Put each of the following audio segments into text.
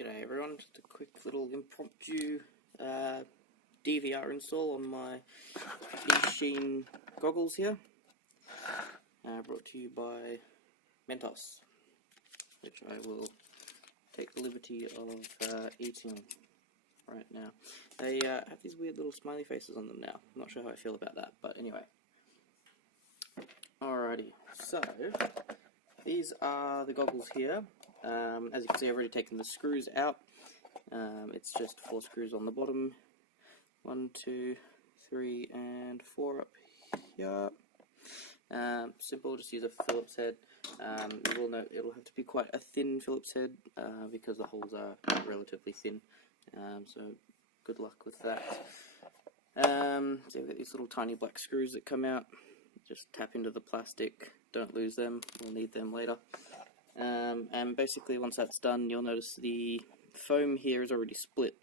G'day everyone, just a quick little impromptu DVR install on my Eachine goggles here, brought to you by Mentos, which I will take the liberty of eating right now. They have these weird little smiley faces on them now. I'm not sure how I feel about that, but anyway. Alrighty, so these are the goggles here. As you can see, I've already taken the screws out. It's just 4 screws on the bottom. 1, 2, 3, and 4 up here. Simple, just use a Phillips head. You will note it'll have to be quite a thin Phillips head because the holes are relatively thin. So good luck with that. So you've got these little tiny black screws that come out. Just tap into the plastic. Don't lose them. We'll need them later. And basically once that's done, you'll notice the foam here is already split.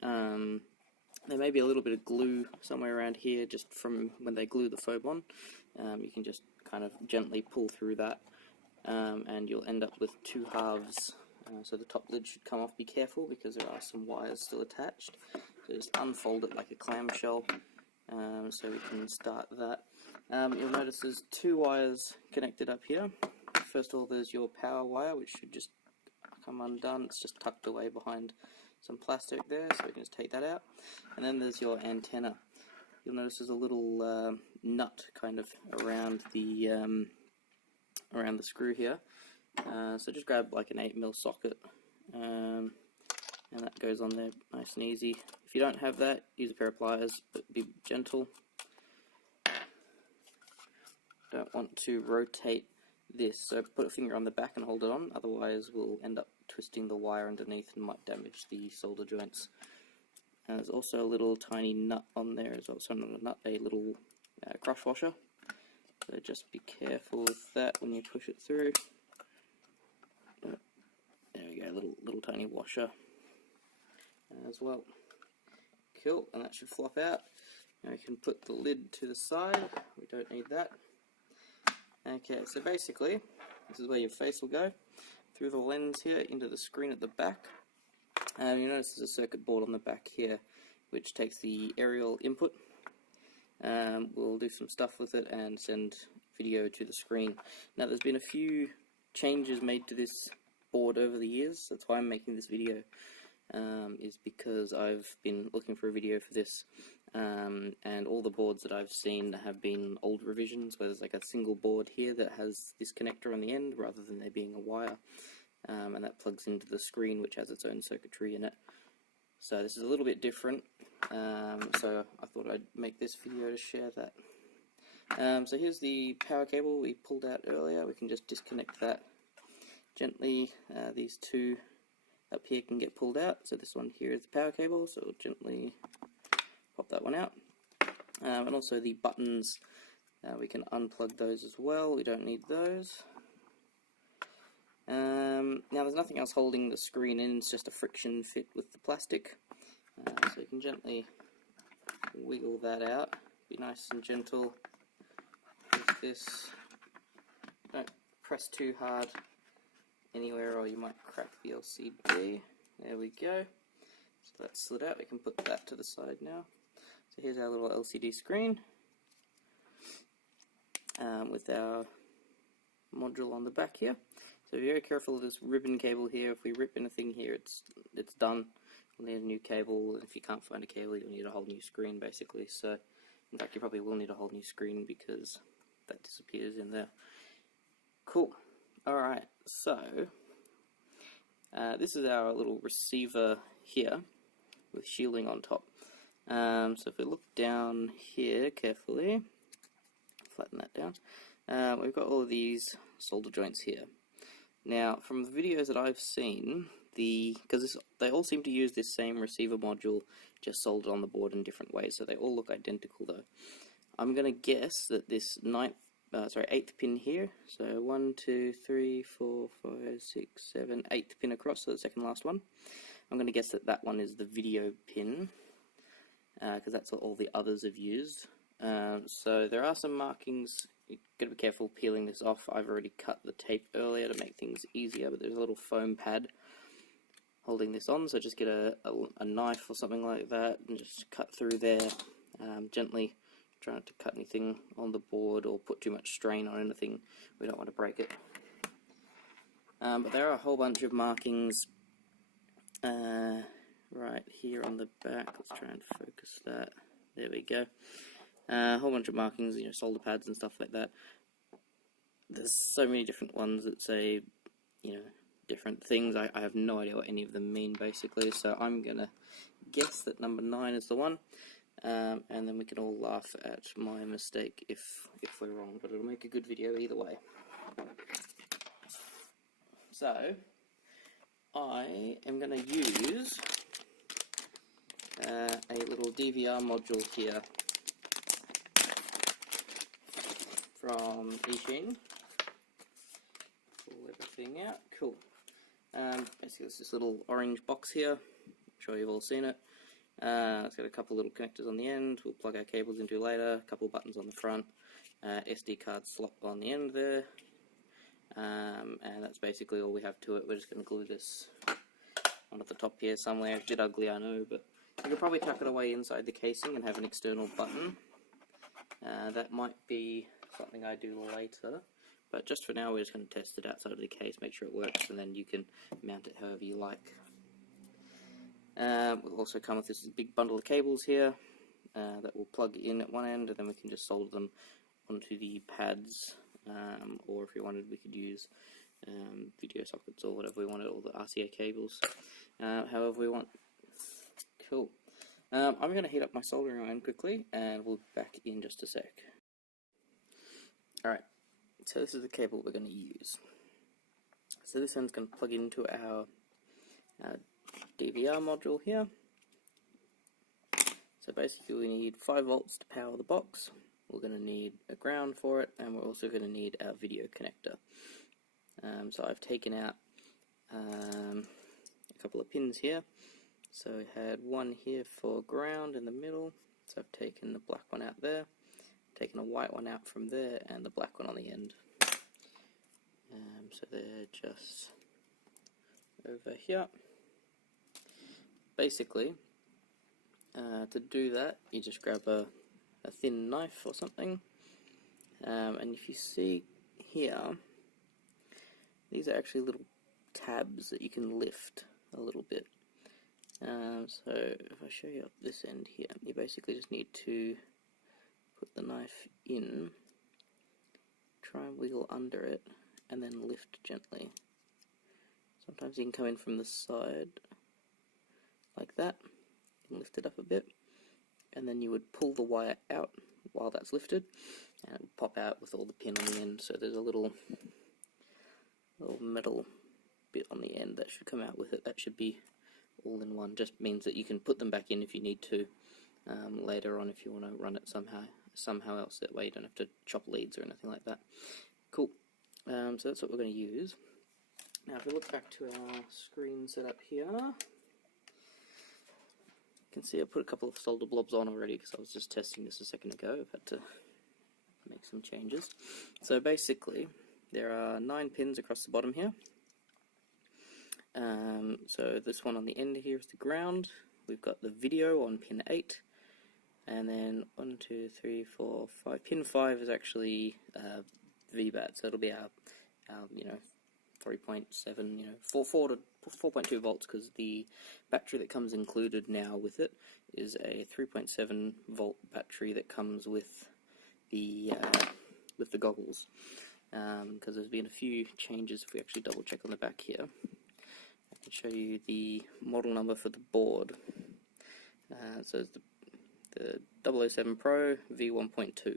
There may be a little bit of glue somewhere around here just from when they glue the foam on. You can just kind of gently pull through that, and you'll end up with 2 halves. So the top lid should come off. Be careful because there are some wires still attached. So just unfold it like a clamshell, so we can start that. You'll notice there's 2 wires connected up here. First of all, there's your power wire, which should just come undone. It's just tucked away behind some plastic there, so we can just take that out. And then there's your antenna. You'll notice there's a little nut kind of around the screw here. So just grab like an 8mm socket, and that goes on there nice and easy. If you don't have that, use a pair of pliers, but be gentle. Don't want to rotate this, so put a finger on the back and hold it on, otherwise we'll end up twisting the wire underneath and might damage the solder joints. And there's also a little tiny nut on there as well, so not a nut, a little crush washer. So just be careful with that when you push it through. There we go, little tiny washer as well. Cool, and that should flop out. Now we can put the lid to the side, we don't need that. Okay, so basically, this is where your face will go, through the lens here, into the screen at the back. You notice there's a circuit board on the back here, which takes the aerial input. We'll do some stuff with it and send video to the screen. Now there's been a few changes made to this board over the years, that's why I'm making this video, is because I've been looking for a video for this. And all the boards that I've seen have been old revisions, where there's like a single board here that has this connector on the end rather than there being a wire, and that plugs into the screen, which has its own circuitry in it. So this is a little bit different, so I thought I'd make this video to share that. So here's the power cable we pulled out earlier. We can just disconnect that gently. These 2 up here can get pulled out, so this one here is the power cable, so we'll gently pop that one out. And also the buttons, we can unplug those as well, we don't need those. Now there's nothing else holding the screen in, it's just a friction fit with the plastic. So you can gently wiggle that out, be nice and gentle with this. Don't press too hard anywhere or you might crack the LCD. There we go. So that's slid out, we can put that to the side now. So here's our little LCD screen with our module on the back here. So be very careful of this ribbon cable here. If we rip anything here, it's done. We'll need a new cable. If you can't find a cable, you'll need a whole new screen basically. So in fact you probably will need a whole new screen because that disappears in there. Cool. Alright, so this is our little receiver here with shielding on top. So if we look down here carefully, flatten that down, we've got all of these solder joints here. Now from the videos that I've seen, because they all seem to use this same receiver module just soldered on the board in different ways, so they all look identical though. I'm going to guess that this 8th pin here, so 1, 2, 3, 4, 5, 6, 7, 8th pin across, so the second last one. I'm going to guess that that one is the video pin, because that's what all the others have used. So there are some markings. You've got to be careful peeling this off. I've already cut the tape earlier to make things easier, but there's a little foam pad holding this on, so just get a knife or something like that and just cut through there gently. Try not to cut anything on the board or put too much strain on anything. We don't want to break it. But there are a whole bunch of markings right here on the back. Let's try and focus that. There we go. A whole bunch of markings, you know, solder pads and stuff like that. There's so many different ones that say, you know, different things. I have no idea what any of them mean, basically, so I'm gonna guess that number 9 is the one, and then we can all laugh at my mistake if we're wrong, but it'll make a good video either way. So I am going to use a little DVR module here from Eachine. Pull everything out. Cool. Basically, it's this little orange box here. I'm sure you've all seen it. It's got a couple little connectors on the end. We'll plug our cables into later. A couple buttons on the front. SD card slot on the end there. And that's basically all we have to it. We're just going to glue this on at the top here somewhere. It's a bit ugly, I know, but you could probably tuck it away inside the casing and have an external button. That might be something I do later, but just for now we're just going to test it outside of the case, make sure it works, and then you can mount it however you like. We'll also come with this big bundle of cables here that will plug in at one end, and then we can just solder them onto the pads, or if we wanted we could use video sockets or whatever we wanted, all the RCA cables, however we want. Cool. I'm going to heat up my soldering iron quickly, and we'll be back in just a sec. Alright, so this is the cable we're going to use. So this end's going to plug into our DVR module here. So basically we need 5 volts to power the box. We're going to need a ground for it, and we're also going to need our video connector. So I've taken out a couple of pins here. So we had one here for ground in the middle, so I've taken the black one out there, taken a white one out from there, and the black one on the end. So they're just over here. Basically, to do that, you just grab a thin knife or something, and if you see here, these are actually little tabs that you can lift a little bit. So if I show you up this end here, you basically just need to put the knife in, try and wiggle under it, and then lift gently. Sometimes you can come in from the side, like that, and lift it up a bit, and then you would pull the wire out while that's lifted, and it would pop out with all the pin on the end. So there's a little metal bit on the end that should come out with it. That should be all in one. Just means that you can put them back in if you need to later on, if you want to run it somehow else. That way you don't have to chop leads or anything like that. Cool. So that's what we're going to use. Now if we look back to our screen setup here, you can see I put a couple of solder blobs on already because I was just testing this a second ago. I've had to make some changes. So basically there are 9 pins across the bottom here. So this one on the end here is the ground. We've got the video on pin 8, and then 1, 2, 3, 4, 5. Pin 5 is actually VBAT, so it'll be our 3.7, 4 to 4.2 volts, because the battery that comes included now with it is a 3.7 volt battery that comes with the goggles. Because there's been a few changes. If we actually double check on the back here, I can show you the model number for the board. So it's the 007 Pro V1.2. So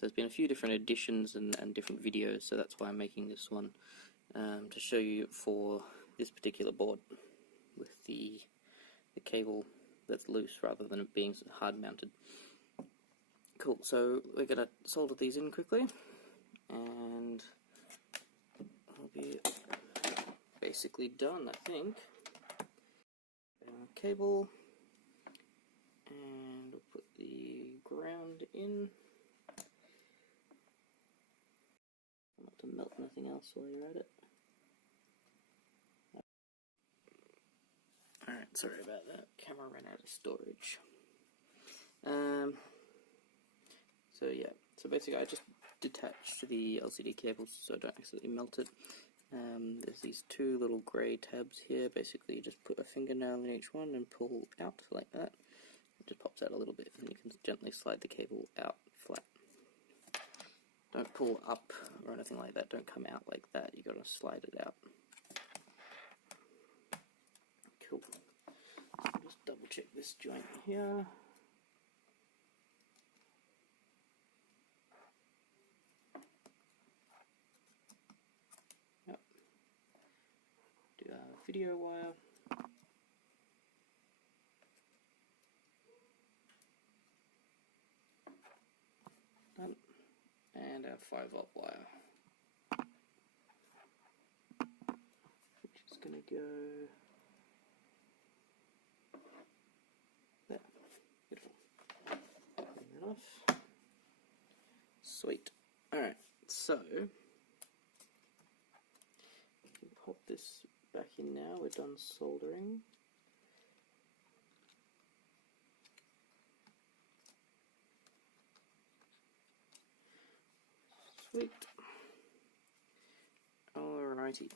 there's been a few different editions and different videos, so that's why I'm making this one to show you for this particular board with the cable that's loose rather than it being hard mounted. Cool, so we're going to solder these in quickly, and we'll be basically done, I think. Cable, and we'll put the ground in. Not to melt nothing else while you're at it. sorry about that, camera ran out of storage. So yeah, so basically I just detached the LCD cables so I don't accidentally melt it. There's these two little grey tabs here. Basically you just put a fingernail in each one and pull out like that. It just pops out a little bit and you can gently slide the cable out flat. Don't pull up or anything like that, don't come out like that, you gotta slide it out. Cool. So just double check this joint here. Yep. Do our video wire. Done. And our 5-volt wire, which is going to go there. Beautiful. Turn that off. Sweet. Alright, so we can pop this back in now. We're done soldering. Sweet. Alrighty,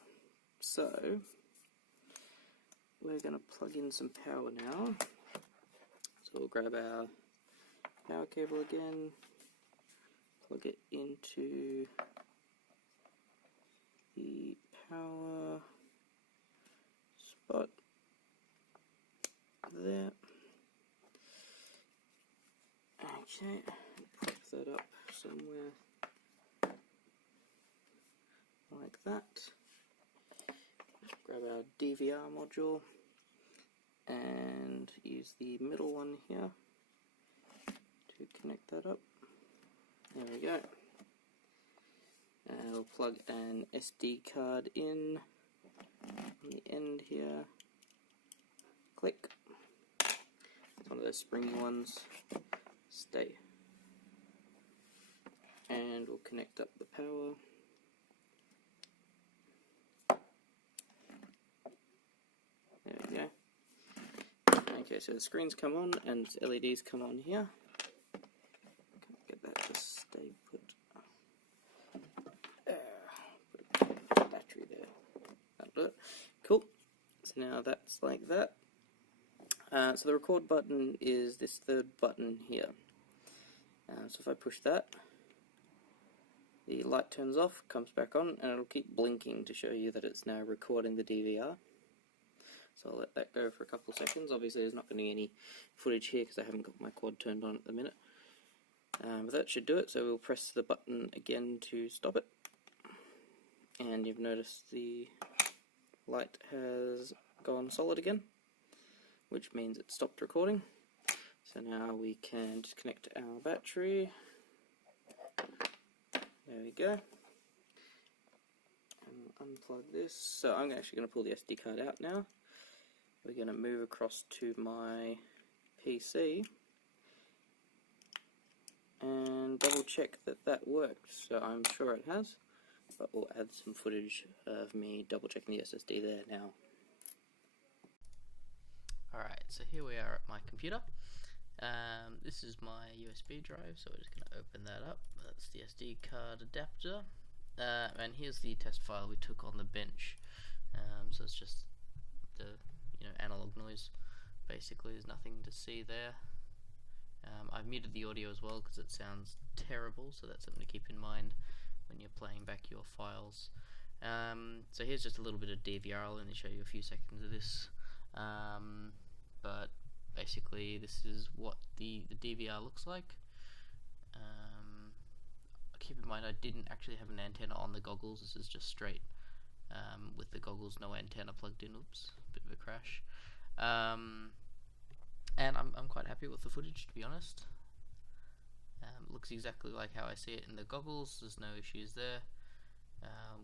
so we're going to plug in some power now. So we'll grab our power cable again, plug it into the power spot there. Okay, pop that up somewhere like that. Grab our DVR module and use the middle one here to connect that up. There we go. And we'll plug an SD card in on the end here. Click. It's one of those springy ones. Stay. And we'll connect up the power. There we go. Okay, so the screens come on and LEDs come on here. Can't get that to stay put. Put a battery there. That'll do it. Cool. So now that's like that. So the record button is this third button here. So if I push that, the light turns off, comes back on, and it'll keep blinking to show you that it's now recording the DVR. So I'll let that go for a couple of seconds. Obviously there's not going to be any footage here because I haven't got my quad turned on at the minute. But that should do it, so we'll press the button again to stop it. And you've noticed the light has gone solid again, which means it stopped recording. So now we can disconnect our battery. There we go. And unplug this. So I'm actually going to pull the SD card out now. We're going to move across to my PC and double check that that worked. So I'm sure it has, but we'll add some footage of me double checking the SSD there now. Alright, so here we are at my computer. This is my USB drive, so we're just going to open that up. That's the SD card adapter. And here's the test file we took on the bench. So it's just the analog noise. Basically, there's nothing to see there. I've muted the audio as well because it sounds terrible, so that's something to keep in mind when you're playing back your files. So here's just a little bit of DVR. I'll only show you a few seconds of this. But basically this is what the DVR looks like. Keep in mind I didn't actually have an antenna on the goggles. This is just straight with the goggles, no antenna plugged in. Oops, bit of a crash. And I'm quite happy with the footage, to be honest. It looks exactly like how I see it in the goggles. There's no issues there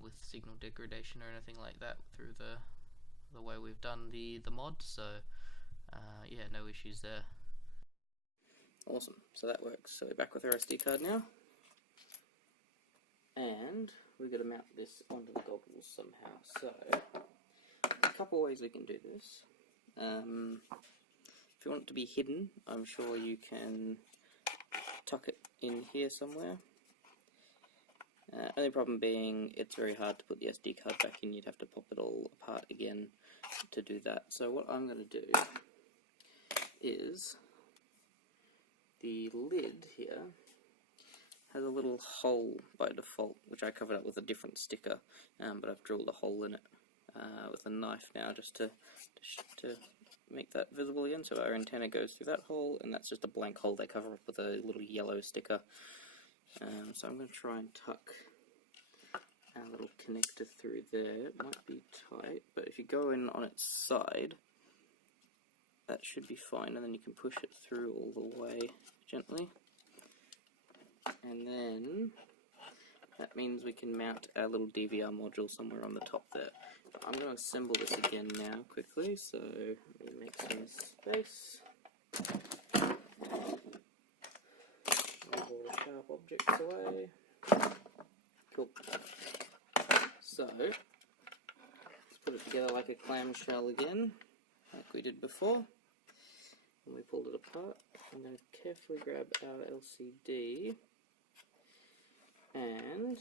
with signal degradation or anything like that through the way we've done the mod. So yeah, no issues there. Awesome, so that works. So we're back with our SD card now, and we've got to mount this onto the goggles somehow. So a couple of ways we can do this. If you want it to be hidden, I'm sure you can tuck it in here somewhere. Only problem being it's very hard to put the SD card back in. You'd have to pop it all apart again to do that. So what I'm going to do is, the lid here has a little hole by default, which I covered up with a different sticker, but I've drilled a hole in it with a knife now just to make that visible again. So our antenna goes through that hole, and that's just a blank hole they cover up with a little yellow sticker. So I'm going to try and tuck our little connector through there. It might be tight, but if you go in on its side, that should be fine, and then you can push it through all the way gently. And then that means we can mount our little DVR module somewhere on the top there. I'm going to assemble this again now quickly, so let me make some space. Move all the sharp objects away. Cool. So, let's put it together like a clamshell again, like we did before. When we pulled it apart, I'm going to carefully grab our LCD, and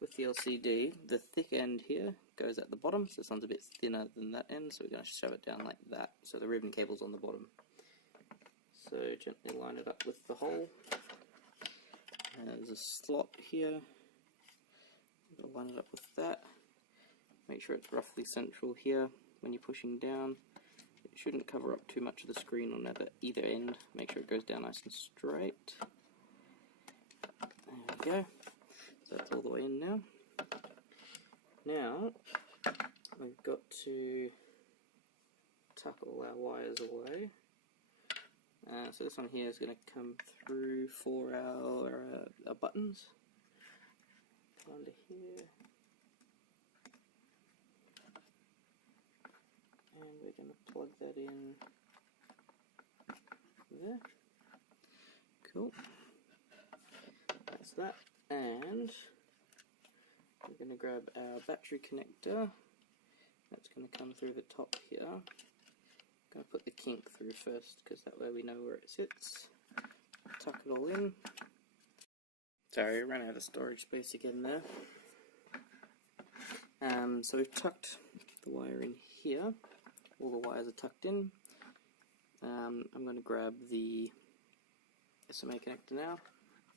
with the LCD, the thick end here goes at the bottom, so this one's a bit thinner than that end, so we're going to shove it down like that, so the ribbon cable's on the bottom. So gently line it up with the hole. There's a slot here. We'll line it up with that. Make sure it's roughly central here when you're pushing down. It shouldn't cover up too much of the screen on either end. Make sure it goes down nice and straight. There we go. So that's all the way in now. Now, we've got to tuck all our wires away. So this one here is going to come through for our buttons. Under here. And we're going to plug that in there. Cool. That's that. And we're going to grab our battery connector. That's going to come through the top here. I'm going to put the kink through first, because that way we know where it sits. Tuck it all in. Sorry, I ran out of storage space again there. So we've tucked the wire in here. All the wires are tucked in. I'm going to grab the SMA connector now,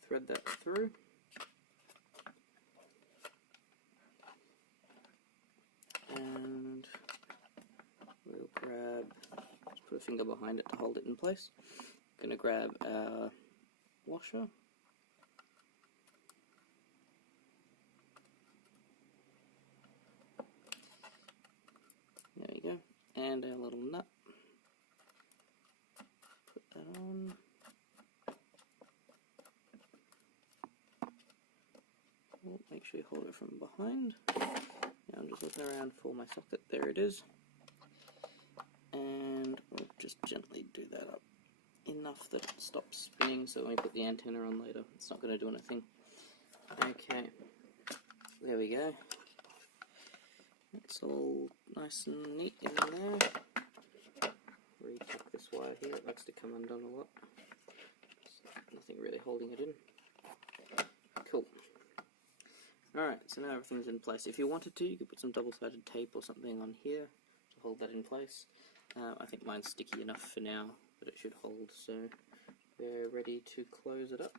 thread that through. And we'll grab, just put a finger behind it to hold it in place. I'm going to grab our washer. There we go. And our little nut. Put that on. Oh, make sure you hold it from behind. Now I'm just looking around for my socket. There it is. And we'll just gently do that up enough that it stops spinning, so when we put the antenna on later, it's not going to do anything. Okay, there we go. It's all nice and neat in there. Retuck this wire here, it likes to come undone a lot. So nothing really holding it in. Cool. Alright, so now everything's in place. If you wanted to, you could put some double-sided tape or something on here to hold that in place. I think mine's sticky enough for now, but it should hold, so we're ready to close it up.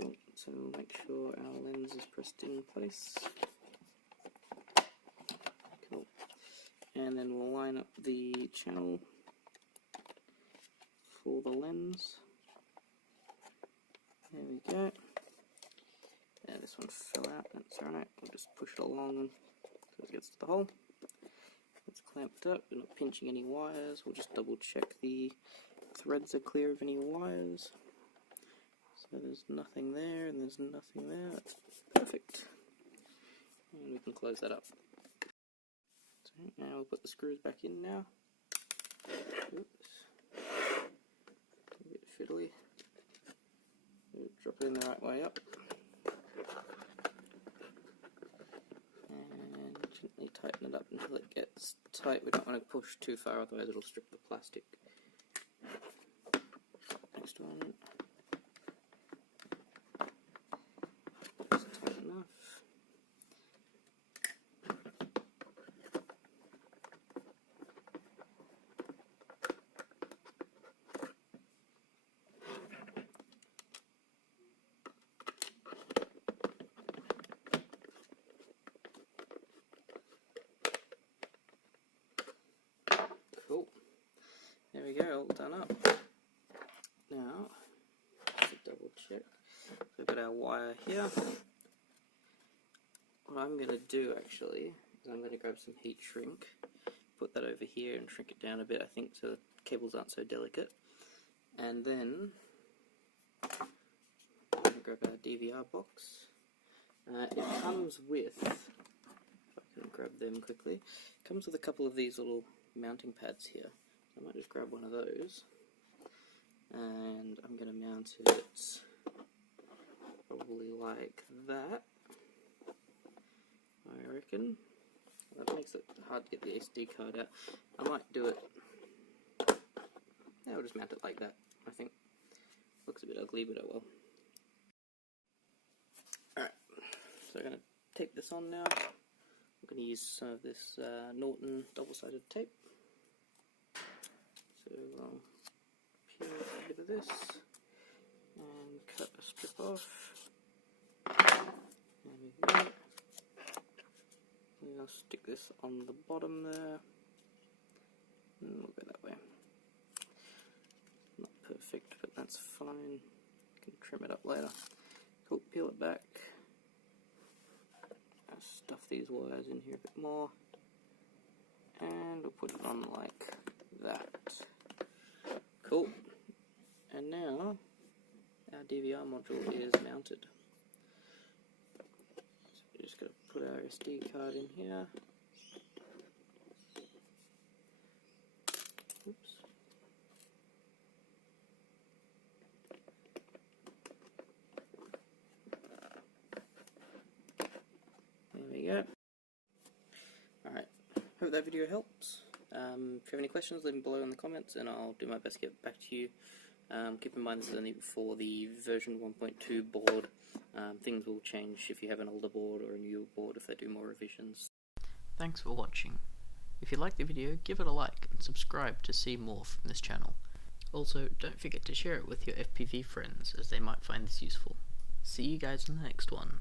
Cool, so we'll make sure our lens is pressed in place. Cool. And then we'll line up the channel for the lens. There we go. Yeah, this one fell out, that's alright. We'll just push it along so it gets to the hole. It's clamped up, we're not pinching any wires. We'll just double check the threads are clear of any wires. So there's nothing there and there's nothing there. That's perfect. And we can close that up. So now we'll put the screws back in now. Oops. A bit fiddly. Drop it in the right way up. tighten it up until it gets tight. We don't want to push too far, otherwise it'll strip the plastic. Next one. Just tight enough. Cool. There we go, all done up. Now, let's double check. We've got our wire here. What I'm going to do actually is I'm going to grab some heat shrink, put that over here and shrink it down a bit, I think, so the cables aren't so delicate. And then I'm going to grab our DVR box. It comes with, if I can grab them quickly, it comes with a couple of these little mounting pads here. I might just grab one of those, and I'm going to mount it probably like that, I reckon. That makes it hard to get the SD card out. I might do it, yeah, I'll just mount it like that, I think. Looks a bit ugly, but oh well. Alright, so I'm going to tape this on now. I'm going to use some of this Norton double-sided tape. So I'll peel a bit of this and cut a strip off. There we go. And I'll stick this on the bottom there. And we'll go that way. Not perfect, but that's fine. Can trim it up later. Cool, peel it back. I'll stuff these wires in here a bit more. And we'll put it on like that. Cool. And now our DVR module is mounted. So we're just going to put our SD card in here. Oops. There we go. Alright, hope that video helps. If you have any questions, leave them below in the comments and I'll do my best to get back to you. Keep in mind this is only for the version 1.2 board. Things will change if you have an older board or a newer board if they do more revisions. Thanks for watching. If you liked the video, give it a like and subscribe to see more from this channel. Also, don't forget to share it with your FPV friends as they might find this useful. See you guys in the next one.